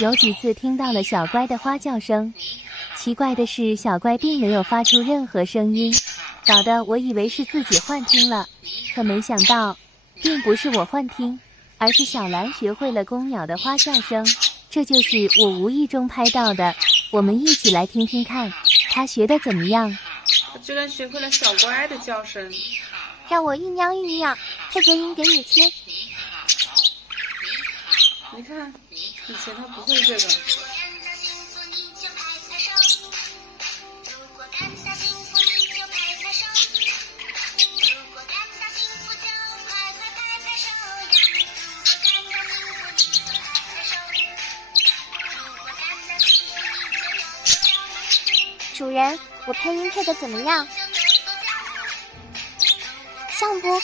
有几次听到了小乖的花叫声，奇怪的是，小乖并没有发出任何声音，搞得我以为是自己幻听了。可没想到，并不是我幻听，而是小蓝学会了公鸟的花叫声，这就是我无意中拍到的。我们一起来听听看，它学得怎么样？它居然学会了小乖的叫声。让我酝酿酝酿，配个音给你听。你看，以前他不会这个。主人，我配音配的怎么样？像不？